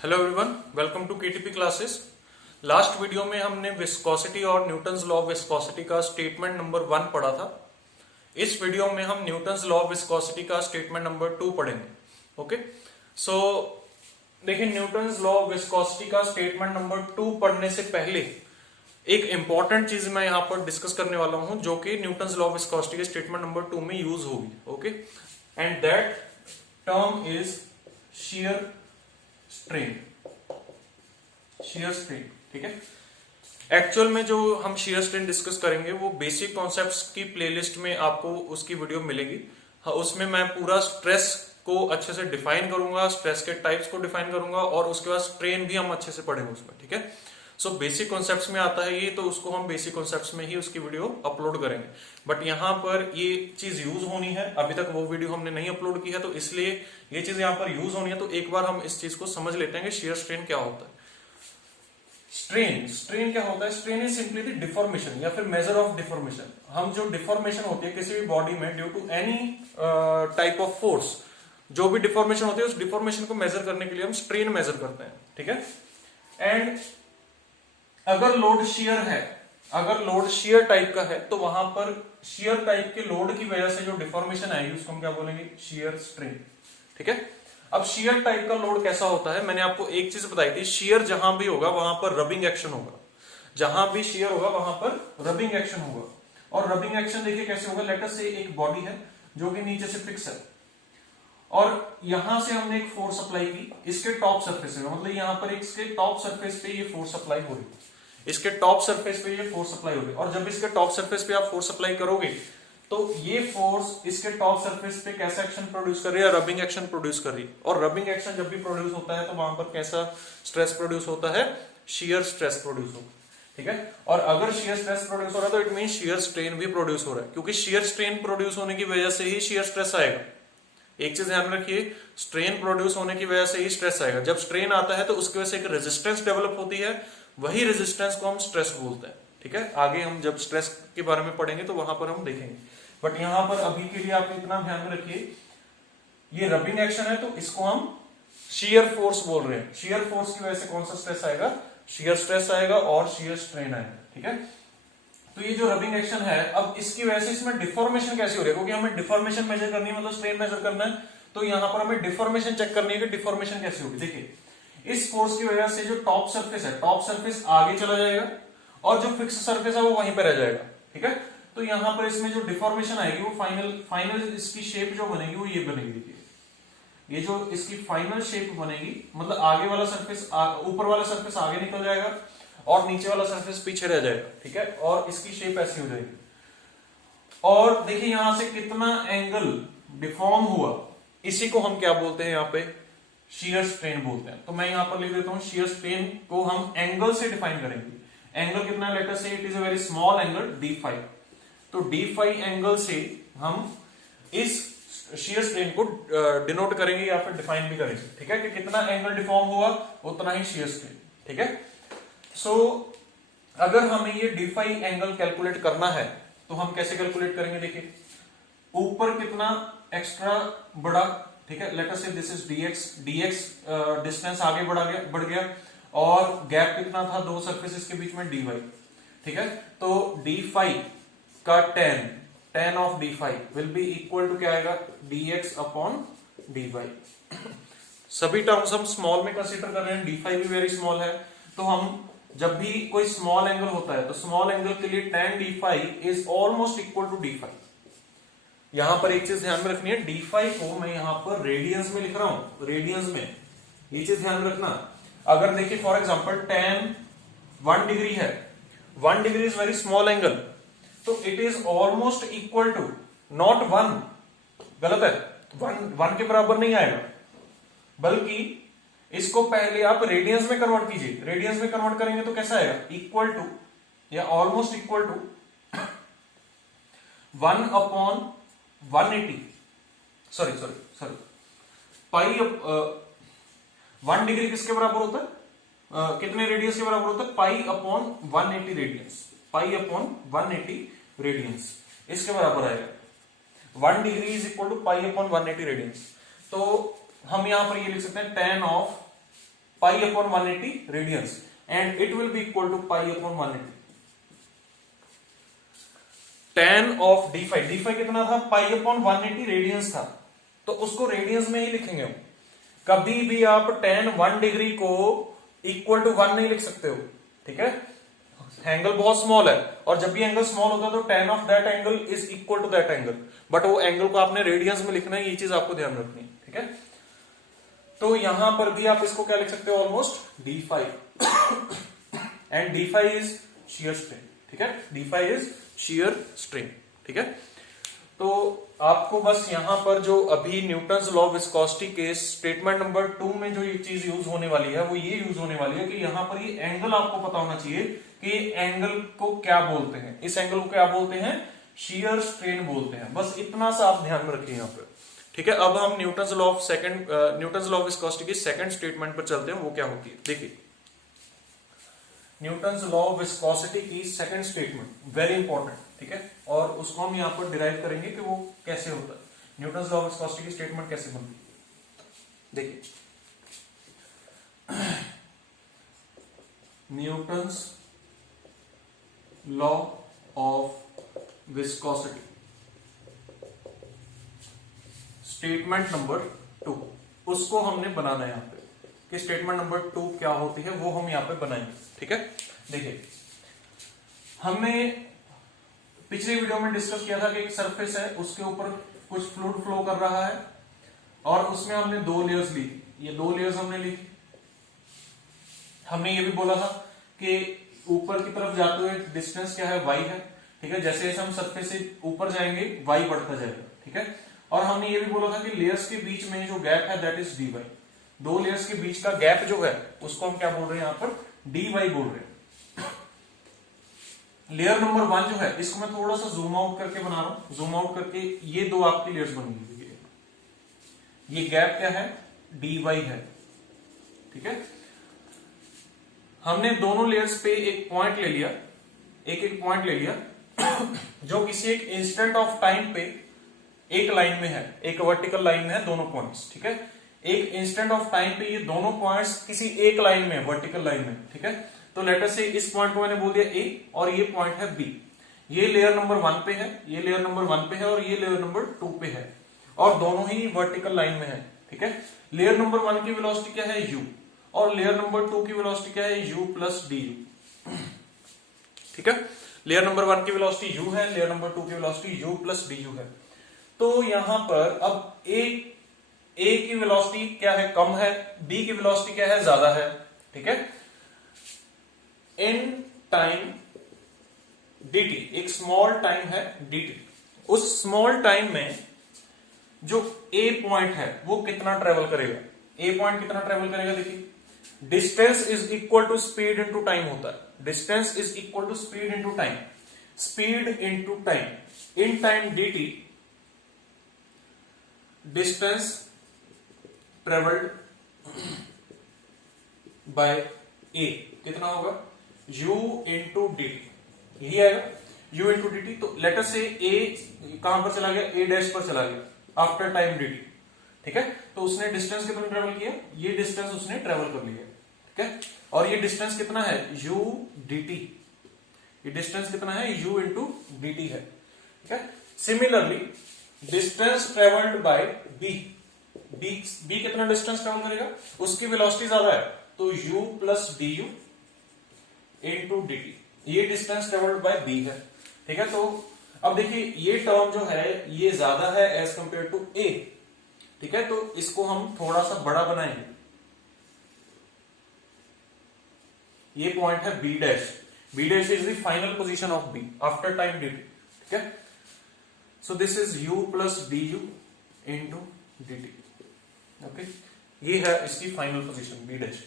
Hello everyone, welcome to KTP classes. Last video में हमने viscosity और न्यूटन्स लॉ ऑफ विस्कोसिटी का statement number 1 पढ़ा था। इस वीडियो में हम न्यूटन्स लॉ ऑफ विस्कोसिटी का स्टेटमेंट नंबर 2 पढ़ेंगे। ओके, सो देखिए, न्यूटन्स लॉ ऑफ विस्कोसिटी का स्टेटमेंट नंबर 2 पढ़ने से पहले एक इंपॉर्टेंट चीज मैं यहां पर डिस्कस करने वाला हूं जो कि न्यूटन्स लॉ ऑफ विस्कोसिटी के स्टेटमेंट नंबर 2 में यूज होगी। Okay, and that term is shear strain. Shear strain, ठीक है। एक्चुअल में जो हम शियर स्ट्रेन डिस्कस करेंगे वो बेसिक कॉन्सेप्ट्स की प्लेलिस्ट में आपको उसकी वीडियो मिलेगी। हाँ, उसमें मैं पूरा स्ट्रेस को अच्छे से डिफाइन करूंगा, स्ट्रेस के टाइप्स को डिफाइन करूंगा और उसके बाद स्ट्रेन भी हम अच्छे से पढ़ेंगे उसमें, ठीक है। सो बेसिक कॉन्सेप्ट्स में आता है ये, तो उसको हम बेसिक कॉन्सेप्ट्स में ही उसकी वीडियो अपलोड करेंगे। बट यहाँ पर ये चीज यूज होनी है, अभी तक वो वीडियो हमने नहीं अपलोड की है, तो इसलिए ये चीज यहाँ पर यूज होनी है। तो एक बार हम इस चीज को समझ लेते हैं कि शियर स्ट्रेन क्या होता है। स्ट्रेन क्या होता है? Strain is simply the deformation या फिर मेजर ऑफ डिफॉर्मेशन। हम जो डिफॉर्मेशन होती है किसी भी बॉडी में due to any type of force, जो भी डिफॉर्मेशन होती है उस डिफॉर्मेशन को मेजर करने के लिए हम स्ट्रेन मेजर करते हैं, ठीक है। एंड अगर लोड शियर है, अगर लोड शियर टाइप का है, तो वहां पर शियर टाइप के लोड की वजह से जो डिफॉर्मेशन आएगी उसको हम क्या बोलेंगे? शियर स्ट्रेन, ठीक है। अब शियर टाइप का लोड कैसा होता है? मैंने आपको एक चीज बताई थी, शियर जहां भी होगा वहां पर रबिंग एक्शन होगा। जहां भी शियर होगा वहां पर रबिंग एक्शन होगा। और रबिंग एक्शन देखिए कैसे होगा। लेट अस से एक बॉडी है जो कि नीचे से फिक्स है और यहां से हमने एक फोर्स अप्लाई की, इसके टॉप सरफेस पे, मतलब यहां पर इसके टॉप सरफेस पे ये फोर्स अप्लाई हो रही है, इसके टॉप सरफेस पे ये फोर्स अप्लाई हो रही है। और जब इसके टॉप सरफेस पे आप फोर्स अप्लाई करोगे तो ये फोर्स इसके टॉप सरफेस पे कैसा एक्शन प्रोड्यूस कर रही है? रबिंग एक्शन प्रोड्यूस कर रही है। और रबिंग एक्शन जब भी प्रोड्यूस होता है तो वहां पर कैसा स्ट्रेस प्रोड्यूस होता है? शियर स्ट्रेस प्रोड्यूस होता है, ठीक है। और अगर शियर स्ट्रेस प्रोड्यूस हो रहा है तो इट मीन शियर स्ट्रेन भी प्रोड्यूस हो रहा है, क्योंकि शियर स्ट्रेन प्रोड्यूस होने की वजह से ही शियर स्ट्रेस आएगा। एक चीज ध्यान रखिए, स्ट्रेन प्रोड्यूस होने की वजह से ही स्ट्रेस आएगा। जब स्ट्रेन आता है तो उसकी वजह से एक रेजिस्टेंस डेवलप होती है, वही रेजिस्टेंस को हम स्ट्रेस बोलते हैं, ठीक है। आगे हम जब स्ट्रेस के बारे में पढ़ेंगे तो वहां पर हम देखेंगे। बट यहां पर अभी के लिए आप इतना ध्यान में रखिए, ये रबिंग एक्शन है तो इसको हम शियर फोर्स बोल रहे हैं। शियर फोर्स की वजह से कौन सा स्ट्रेस आएगा? शियर स्ट्रेस आएगा और शियर स्ट्रेन आएगा, ठीक है। तो ये जो रबिंग एक्शन है, अब इसकी वजह से इसमें डिफॉर्मेशन कैसे हो रही है? क्योंकि हमें डिफॉर्मेशन मेजर करनी है, मतलब स्ट्रेन मेजर करना है, तो यहां पर हमें डिफॉर्मेशन चेक करनी है कि डिफॉर्मेशन कैसे होगी। देखिए, इस फोर्स की वजह से जो टॉप सरफेस है, टॉप सरफेस आगे चला जाएगा और जो फिक्स सरफेस है वो वहीं पर रह जाएगा, ठीक है। तो यहां पर इसमें जो डिफॉर्मेशन आएगी वो फाइनल इसकी शेप जो बनेगी वो ये बनेगी। देखिए, ये जो इसकी फाइनल शेप बनेगी, मतलब आगे वाला सरफेस, ऊपर वाला सरफेस आगे निकल जाएगा और नीचे वाला सरफेस पीछे रह जाएगा, ठीक है। और इसकी शेप ऐसी हो जाएगी। और देखिए यहां से कितना एंगल डिफॉर्म हुआ, इसी को हम क्या बोलते हैं? यहाँ पे शियर स्ट्रेन बोलते हैं। तो मैं यहां पर लिख देता हूं, शियर स्ट्रेन को हम एंगल से डिफाइन करेंगे। एंगल कितना? लेट अस से it is a very small angle d5। तो d5 एंगल से हम इस शियर स्ट्रेन को डिनोट करेंगे या फिर डिफाइन भी करेंगे, ठीक है, कि कितना एंगल डिफॉर्म हुआ उतना ही शियर स्ट्रेन, ठीक है। सो अगर हमें ये d5 एंगल कैलकुलेट करना है तो हम कैसे कैलकुलेट करेंगे? देखिए, ऊपर कितना एक्स्ट्रा बढ़ा, ठीक है, लेट अस से दिस इज dx डिस्टेंस आगे बढ़ गया और गैप कितना था दो सरफेसेस के बीच में? dy, ठीक है। तो d5 का tan of d5 will be equal to क्या आएगा? dx upon dy। सभी टर्म्स हम स्मॉल में कंसीडर कर रहे हैं, d5 भी वेरी स्मॉल है, तो हम जब भी कोई स्मॉल एंगल होता है तो स्मॉल एंगल के लिए tan d5 is almost equal to d5। यहां पर एक चीज ध्यान में रखनी है, d5 को मैं यहां पर रेडियंस में लिख रहा हूं, रेडियंस में, ये चीज ध्यान में रखना। अगर देखिए फॉर एग्जांपल tan 1 डिग्री है, 1 degree is very small angle, तो it is almost equal to not 1, गलत है, 1 के बराबर नहीं आएगा, बल्कि इसको पहले आप रेडियंस में कन्वर्ट कीजिए। रेडियंस में कन्वर्ट करेंगे तो कैसा आएगा? इक्वल टू या almost equal to 1 upon 180, sorry pi 1 degree किसके बराबर होता है? कितने रेडियंस के बराबर होता है? Pi upon 180 radians, pi upon 180 radians इसके बराबर आएगा। 1 degree is equal to pi upon 180 radians. तो हम यहां पर ये लिख सकते हैं tan of pi upon 180 radians and it will be equal to pi upon 180 tan of d5 कितना था, पाई अपॉन 180 रेडियंस था, तो उसको रेडियंस में ही लिखेंगे हम। कभी भी आप tan 1 डिग्री को इक्वल टू 1 नहीं लिख सकते हो, ठीक है, एंगल बहुत स्मॉल है, और जब भी एंगल स्मॉल होता है तो tan of that angle is equal to that angle, but वो एंगल को आपने रेडियंस में लिखना है, ये चीज आपको ध्यान रखनी है, ठीक है। तो यहां पर भी आप इसको क्या लिख सकते हो, almost d5 and d5 is shear strain, ठीक है, d5 इज shear strain, ठीक है। तो आपको बस यहां पर जो अभी न्यूटन्स लॉ ऑफ विस्कोसिटी के स्टेटमेंट नंबर 2 में जो ये चीज यूज होने वाली है वो ये यूज होने वाली है कि यहां पर ये एंगल आपको पता होना चाहिए कि एंगल को क्या बोलते हैं, इस एंगल को क्या बोलते हैं, shear strain बोलते हैं, बस इतना सा आप ध्यान में रखिए यहां पर, ठीक है। अब हम न्यूटन्स लॉ ऑफ विस्कोसिटी की सेकंड स्टेटमेंट पर चलते हैं, वो क्या होती है, देखिए न्यूटन्स लॉ ऑफ विस्कोसिटी की सेकंड स्टेटमेंट वेरी इंपॉर्टेंट, ठीक है, और उसको हम यहां पर डिराइव करेंगे कि वो कैसे होता है, न्यूटन्स लॉ ऑफ विस्कोसिटी की स्टेटमेंट कैसे बनती है। देखिए Newton's law of viscosity statement number 2, उसको हमने बनाना है यहां पे कि स्टेटमेंट नंबर 2 क्या होती है, वो हम यहां पे बनाएंगे, ठीक है। देखिए हमने पिछले वीडियो में डिस्कस किया था कि एक सरफेस है, उसके ऊपर कुछ फ्लूइड फ्लो कर रहा है, और उसमें हमने 2 लेयर्स ली, ये 2 लेयर्स हमने ली। हमने ये भी बोला था कि ऊपर की तरफ जाते हुए डिस्टेंस क्या है, y है, ठीक है, जैसे जैसे हम सरफेस से ऊपर जाएंगे y बढ़ता जाएगा, ठीक है। और हमने ये भी बोला था कि लेयर्स के बीच में जो गैप है दैट इज dy, 2 लेयर्स के बीच का गैप जो है उसको हम क्या बोल रहे हैं, यहां पर dy बोल रहे हैं। लेयर नंबर 1 जो है, इसको मैं थोड़ा सा जूम आउट करके बना रहा हूं, जूम आउट करके ये 2 आपकी लेयर्स बन गई, ये गैप क्या है, dy है, ठीक है। हमने दोनों लेयर्स पे एक पॉइंट ले लिया, एक पॉइंट ले लिया जो किसी एक इंस्टेंट ऑफ टाइम पे एक लाइन में है, एक वर्टिकल लाइन में है दोनों पॉइंट्स, ठीक है। एक इंस्टेंट ऑफ टाइम पे ये दोनों पॉइंट्स किसी एक लाइन में, वर्टिकल लाइन में, ठीक है। तो लेटर से इस पॉइंट को मैंने बोल दिया A और ये पॉइंट है B, ये लेयर नंबर 1 पे है, ये लेयर नंबर 1 पे है, और ये लेयर नंबर 2 पे है, और दोनों ही वर्टिकल लाइन में है, ठीक है। लेयर नंबर 1 की वेलोसिटी क्या है, u, और लेयर नंबर 2 की वेलोसिटी क्या है, u प्लस du, ठीक है। लेयर नंबर 1 की वेलोसिटी u है, लेयर नंबर 2 की वेलोसिटी u प्लस du है। तो यहां पर अब A की वेलोसिटी क्या है, कम है, B की वेलोसिटी क्या है, ज्यादा है, ठीक है। इन टाइम dt, एक स्मॉल टाइम है dt, उस स्मॉल टाइम में जो A पॉइंट है वो कितना ट्रेवल करेगा, A पॉइंट कितना ट्रेवल करेगा, देखिए distance is equal to speed into time होता है, distance is equal to speed into time, speed into time, in time dt, distance travelled by A कितना होगा, u इंटू dt, यही आएगा u इंटू dt। तो later से A कहां पर चला गया, A डैश पर चला गया आफ्टर टाइम dt, ठीक है। तो उसने डिस्टेंस कितना ट्रेवल किया, ये डिस्टेंस उसने ट्रेवल कर लिया, ठीक है। और ये डिस्टेंस कितना है, u dt, ये डिस्टेंस कितना है, u इंटू dt है, ठीक है। Similarly distance travelled bye B कितना डिस्टेंस ट्रेवल करेगा, उसकी वेलोसिटी ज्यादा है, तो u plus du into dt, ये डिस्टेंस ट्रेवल्ड बाय B है, ठीक है। तो अब देखिए ये टर्म जो है ये ज्यादा है एज कंपेयर टू A, ठीक है। तो इसको हम थोड़ा सा बड़ा बनाएंगे, ये पॉइंट है B dash, B dash is the final position of B after time dt, ठीक है। So this is u plus du into dt, okay, ये है इसकी फाइनल पोजीशन B डैश।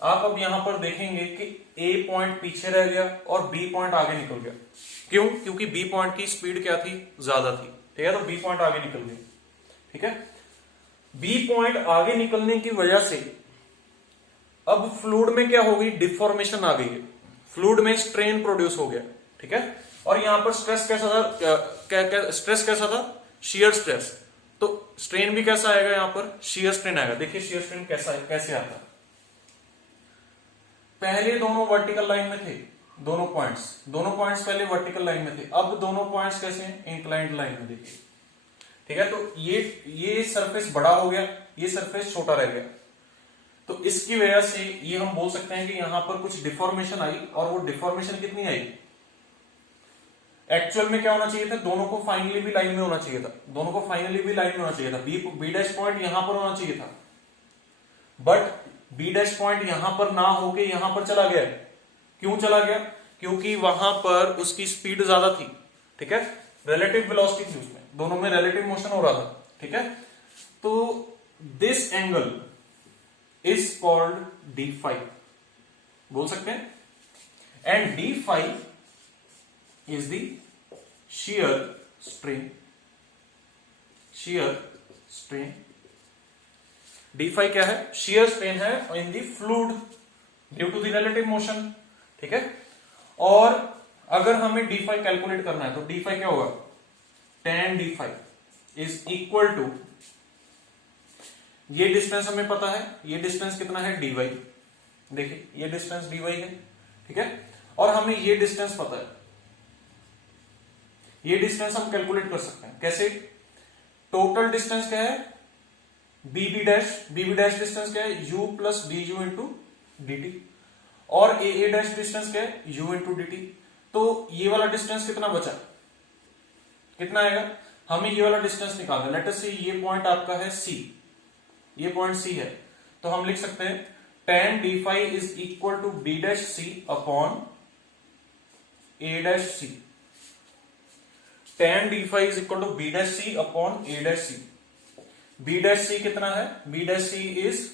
आप अब यहां पर देखेंगे कि A पॉइंट पीछे रह गया और B पॉइंट आगे निकल गया, क्यों, क्योंकि B पॉइंट की स्पीड क्या थी, ज्यादा थी, ठीक है। तो B पॉइंट आगे निकल गया, ठीक है। B पॉइंट आगे निकलने की वजह से अब फ्लूइड में क्या हो गई, डिफॉर्मेशन आ गई है, फ्लूइड में स्ट्रेन प्रोड्यूस हो गया, ठीक है। और यहां पर स्ट्रेस कैसा था, स्ट्रेस कैसा था, शियर स्ट्रेस, तो स्ट्रेन भी कैसा आएगा, यहां पर शियर स्ट्रेन आएगा। देखिए शियर स्ट्रेन कैसे आता है, पहले दोनों वर्टिकल लाइन में थे, दोनों पॉइंट्स पहले वर्टिकल लाइन में थे, अब दोनों पॉइंट्स कैसे हैं, इंक्लाइंड लाइन में। देखिए ठीक है, तो ये सरफेस बड़ा हो गया, ये सरफेस छोटा रह गया, तो इसकी वजह से ये हम बोल सकते हैं कि यहां पर कुछ डिफॉर्मेशन आई, और वो डिफॉर्मेशन कितनी आई, एक्चुअल में क्या होना चाहिए था, दोनों को फाइनली भी लाइन में होना चाहिए था, दोनों को फाइनली भी लाइन में होना चाहिए था, बी डैश पॉइंट यहां पर होना चाहिए था, बट बी डैश पॉइंट यहां पर ना होके यहां पर चला गया। क्यों चला गया, क्योंकि वहां पर उसकी स्पीड ज्यादा थी, ठीक है, रिलेटिव वेलोसिटी थी उसमें, दोनों में रिलेटिव मोशन हो रहा था, ठीक है। तो this angle is called D five, बोल सकते हैं, and D five is the shear strain d5 क्या है, shear strain है in the fluid due to the relative motion, ठीक है। और अगर हमें d5 कैलकुलेट करना है तो d5 क्या होगा, tan d5 is equal to, ये डिस्टेंस हमें पता है, ये डिस्टेंस कितना है dy, देखिए ये डिस्टेंस dy है, ठीक है, और हमें ये डिस्टेंस पता है, ये डिस्टेंस हम कैलकुलेट कर सकते हैं, कैसे, टोटल डिस्टेंस क्या है, बीबी डैश डिस्टेंस क्या है, u plus d u into d T, और ए डैश डिस्टेंस क्या है, u इंटू डी टी। तो ये वाला डिस्टेंस कितना बचा, कितना आएगा, हमें ये वाला डिस्टेंस निकालना है। लेट अस से ये पॉइंट आपका है C, ये पॉइंट C है, तो हम लिख सकते हैं tan d5 is equal to b dash c upon a dash c, tan d5 is equal to b dash c upon a dash c। b dash c कितना है, b dash c is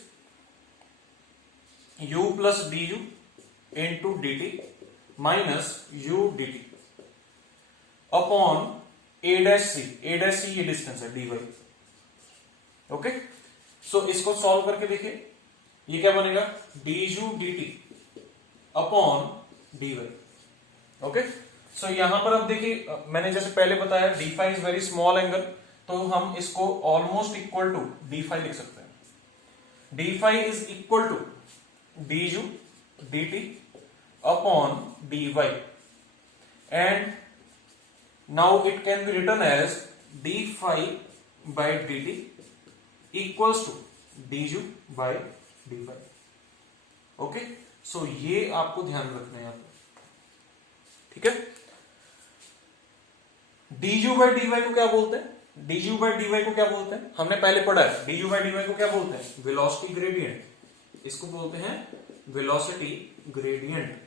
u plus d u into d t minus u d t upon a dash c, ये distance है dy, okay. So इसको solve करके देखिए, ये क्या बनेगा, du dt upon dy, okay. So यहां पर अब देखिए, मैंने जैसे पहले बताया d5 is very small angle, तो हम इसको ऑलमोस्ट इक्वल टू d5 लिख सकते हैं। d5 is equal to du dt upon dy, and now it can be written as d5 by dt equals to du by dy, okay. So ये आपको ध्यान रखना है, ठीक है। du बाय dy को क्या बोलते हैं, du बाय dy को क्या बोलते हैं, हमने पहले पढ़ा है, du बाय dy को क्या बोलते हैं, वेलोसिटी ग्रेडियंट, इसको बोलते हैं वेलोसिटी ग्रेडियंट।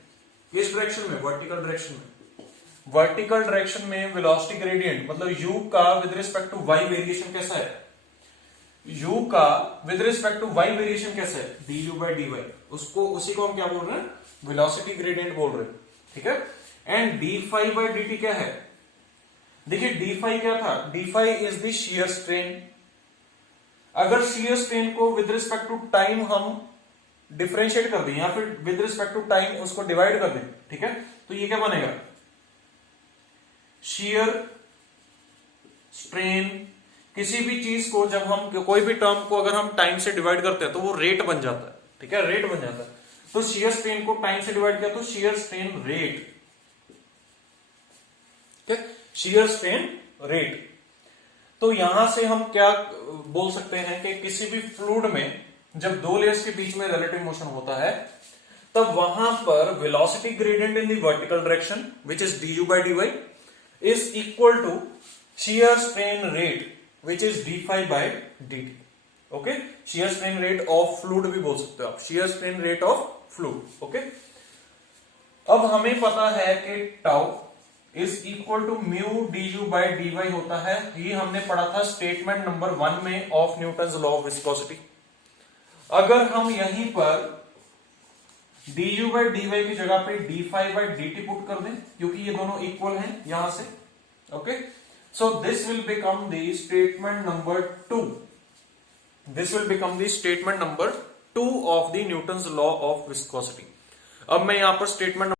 किस डायरेक्शन में, वर्टिकल डायरेक्शन में, वर्टिकल डायरेक्शन में वेलोसिटी ग्रेडियंट मतलब u का with respect to y variation कैसा है, u का with respect to y variation कैसा है, du बाय dy, उसी को हम क्या बोल रहे हैं, वेलोसिटी ग्रेडियंट बोल रहे हैं, ठीक है। एंड d5 बाय dt क्या है, देखिए d5 क्या था, d5 is the shear strain. अगर शियर स्ट्रेन को विद रिस्पेक्ट टू टाइम हम डिफरेंशिएट कर दें या फिर विद रिस्पेक्ट टू टाइम उसको डिवाइड कर दें, ठीक है, तो ये क्या बनेगा, शियर स्ट्रेन। किसी भी चीज को जब हम, कोई भी टर्म को अगर हम टाइम से डिवाइड करते हैं तो वो रेट बन जाता है, ठीक है, रेट बन जाता है। तो शियर स्ट्रेन को टाइम से डिवाइड किया तो शियर स्ट्रेन रेट, ठीक है, शियर स्ट्रेन रेट। तो यहां से हम क्या बोल सकते हैं कि किसी भी फ्लूइड में जब दो लेयर्स के बीच में रिलेटिव मोशन होता है तब वहां पर velocity gradient in the vertical direction which is du by dy is equal to shear strain rate which is d5 by dt, okay. Shear strain rate of fluid भी बोल सकते हो आप, shear strain rate of fluid, okay. अब हमें पता है कि tau is equal to mu du by dy होता है, ये हमने पढ़ा था स्टेटमेंट नंबर 1 में of Newton's law of viscosity. अगर हम यहीं पर du by dy की जगह पे d5 by dt पुट कर दें, क्योंकि ये दोनों इक्वल हैं यहां से, okay. So this will become the statement number 2, this will become the statement number 2 of the Newton's law of viscosity. अब मैं यहां पर स्टेटमेंट